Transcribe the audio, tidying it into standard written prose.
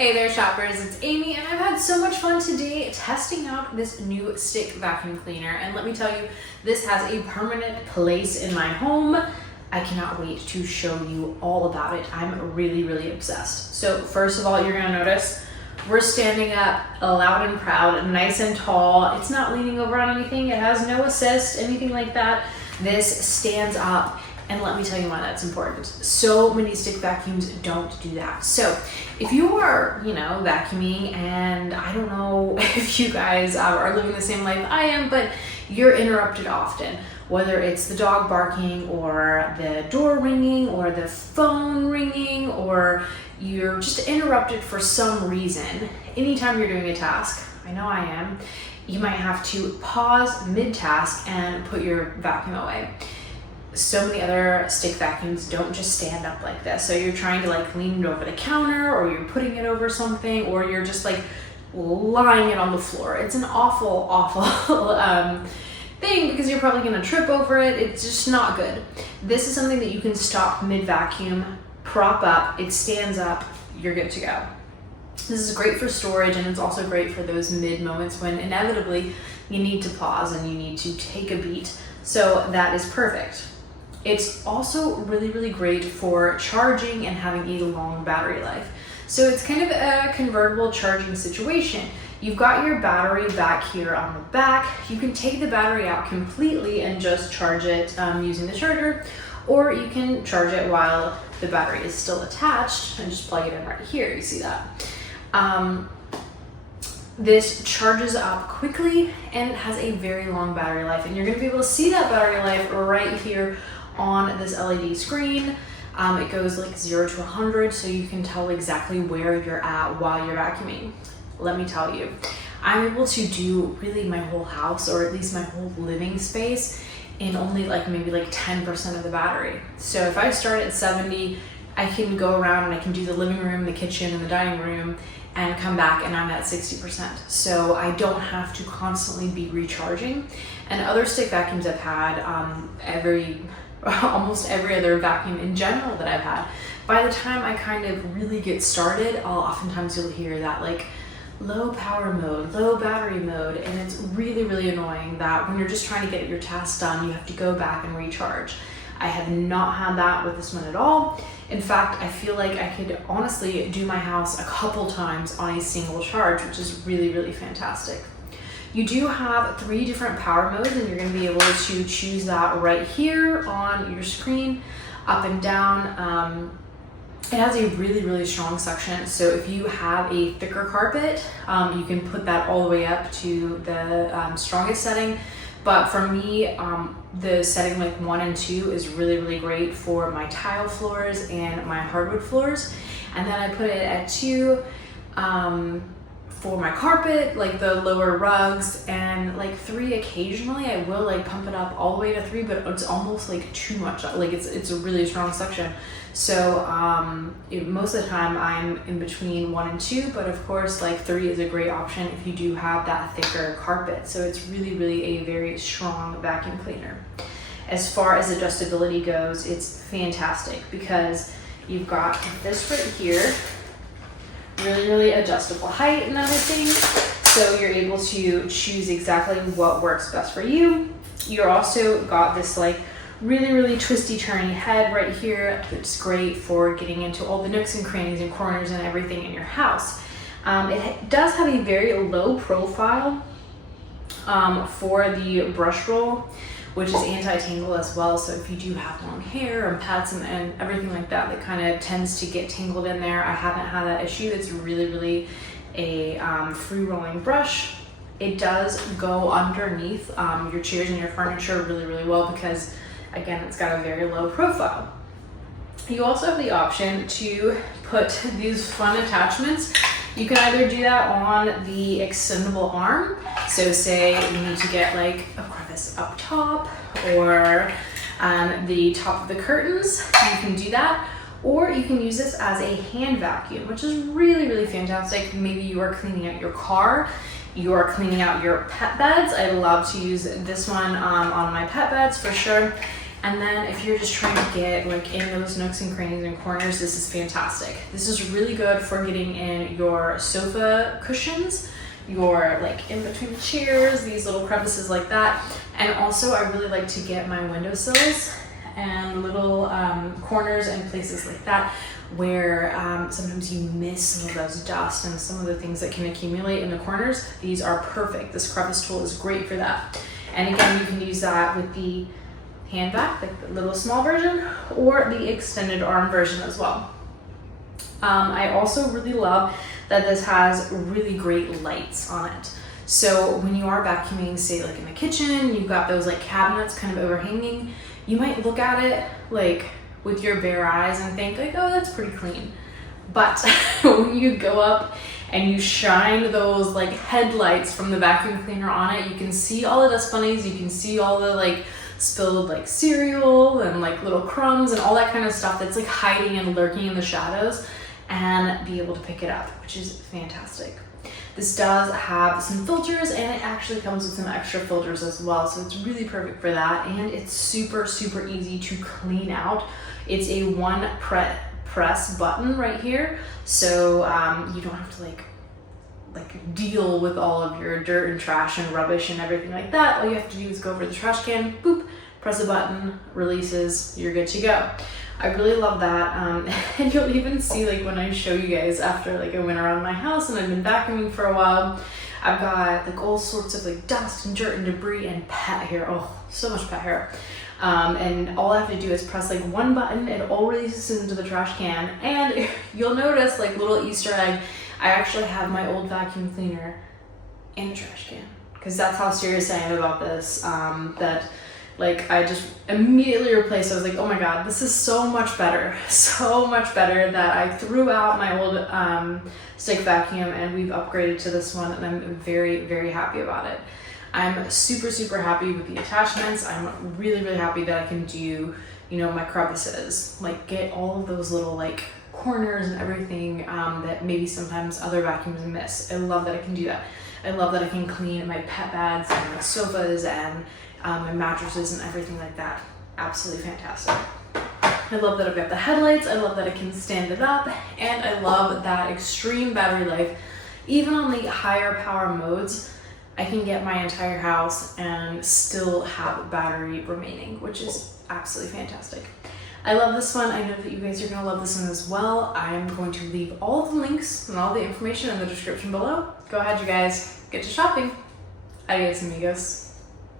Hey there shoppers, it's Amy and I've had so much fun today testing out this new stick vacuum cleaner, and let me tell you, this has a permanent place in my home. I cannot wait to show you all about it. I'm really obsessed. So first of all, you're gonna notice we're standing up loud and proud, nice and tall. It's not leaning over on anything. It has no assist, anything like that. This stands up. And let me tell you why that's important. So many stick vacuums don't do that. So if you are, vacuuming, and I don't know if you guys are living the same life I am, but you're interrupted often, whether it's the dog barking or the door ringing or the phone ringing, or you're just interrupted for some reason. Anytime you're doing a task, I know I am, you might have to pause mid-task and put your vacuum away. So many other stick vacuums don't just stand up like this. So you're trying to lean it over the counter, or you're putting it over something, or you're just lying it on the floor. It's an awful thing because you're probably gonna trip over it. It's just not good. This is something that you can stop mid-vacuum, prop up, it stands up, you're good to go. This is great for storage, and it's also great for those mid moments when inevitably you need to pause and you need to take a beat. So that is perfect. It's also really great for charging and having a long battery life. So it's kind of a convertible charging situation. You've got your battery back here on the back. You can take the battery out completely and just charge it using the charger, or you can charge it while the battery is still attached and just plug it in right here. You see that? This charges up quickly and it has a very long battery life, and you're going to be able to see that battery life right here on this LED screen. It goes 0 to 100, so you can tell exactly where you're at while you're vacuuming. Let me tell you, I'm able to do really my whole house, or at least my whole living space, in only maybe 10% of the battery. So if I start at 70, I can go around and I can do the living room, the kitchen, and the dining room, and come back and I'm at 60%. So I don't have to constantly be recharging. And other stick vacuums I've had, almost every other vacuum in general that I've had, by the time I kind of really get started, oftentimes you'll hear that low power mode, low battery mode, and it's really annoying that when you're just trying to get your tasks done, you have to go back and recharge. I have not had that with this one at all. In fact, I feel like I could honestly do my house a couple times on a single charge, which is really fantastic. You do have 3 different power modes, and you're going to be able to choose that right here on your screen, up and down. It has a really strong suction, so if you have a thicker carpet, you can put that all the way up to the strongest setting. But for me, the setting 1 and 2 is really great for my tile floors and my hardwood floors. And then I put it at 2 for my carpet, the lower rugs, and 3 occasionally. I will pump it up all the way to 3, but it's almost too much. It's a really strong suction. So most of the time I'm in between 1 and 2, but of course 3 is a great option if you do have that thicker carpet. So it's really a very strong vacuum cleaner. As far as adjustability goes, it's fantastic because you've got this right here, really adjustable height and everything. So you're able to choose exactly what works best for you. You're also got this really twisty turny head right here. It's great for getting into all the nooks and crannies and corners and everything in your house. It does have a very low profile for the brush roll, which is anti-tangle as well. So if you do have long hair and pets and everything like that, that kind of tends to get tangled in there, I haven't had that issue. It's really a free rolling brush. It does go underneath your chairs and your furniture really well because, again, it's got a very low profile. You also have the option to put these fun attachments. You can either do that on the extendable arm. So say you need to get a crevice up top, or the top of the curtains, you can do that. Or you can use this as a hand vacuum, which is really fantastic. Maybe you are cleaning out your car, you are cleaning out your pet beds. I love to use this one on my pet beds for sure. And then if you're just trying to get like in those nooks and crannies and corners, this is fantastic. This is really good for getting in your sofa cushions, your like in between the chairs, these little crevices like that. And also I really like to get my windowsills and little corners and places like that where sometimes you miss some of those dust and some of the things that can accumulate in the corners. These are perfect. This crevice tool is great for that. And again, you can use that with the hand vac, like the little small version, or the extended arm version as well. I also really love that this has really great lights on it. So when you are vacuuming, say like in the kitchen, you've got those like cabinets kind of overhanging, you might look at it like with your bare eyes and think like, oh, that's pretty clean. But when you go up and you shine those like headlights from the vacuum cleaner on it, you can see all the dust bunnies, you can see all the like spilled like cereal and like little crumbs and all that kind of stuff that's like hiding and lurking in the shadows, and be able to pick it up, which is fantastic. This does have some filters, and it actually comes with some extra filters as well, so it's really perfect for that, and it's super, super easy to clean out. It's a one press button right here, so you don't have to like deal with all of your dirt and trash and rubbish and everything like that. All you have to do is go over to the trash can, boop, press a button, releases, you're good to go. I really love that, and you'll even see like when I show you guys after like I went around my house and I've been vacuuming for a while, I've got like all sorts of like dust and dirt and debris and pet hair. Oh, so much pet hair. And all I have to do is press like one button, it all releases into the trash can, and you'll notice like little Easter egg, I actually have my old vacuum cleaner in the trash can, because that's how serious I am about this, that like I just immediately replaced. I was like, oh my god, this is so much better that I threw out my old stick vacuum and we've upgraded to this one, and I'm very, very happy about it. I'm super, super happy with the attachments. I'm really, really happy that I can do, you know, my crevices, like get all of those little like corners and everything that maybe sometimes other vacuums miss. I love that I can do that. I love that I can clean my pet bags and my sofas and my mattresses and everything like that. Absolutely fantastic. I love that I've got the headlights. I love that I can stand it up, and I love that extreme battery life. Even on the higher power modes, I can get my entire house and still have battery remaining, which is absolutely fantastic. I love this one. I know that you guys are going to love this one as well. I'm going to leave all the links and all the information in the description below. Go ahead, you guys. Get to shopping. Adios, amigos.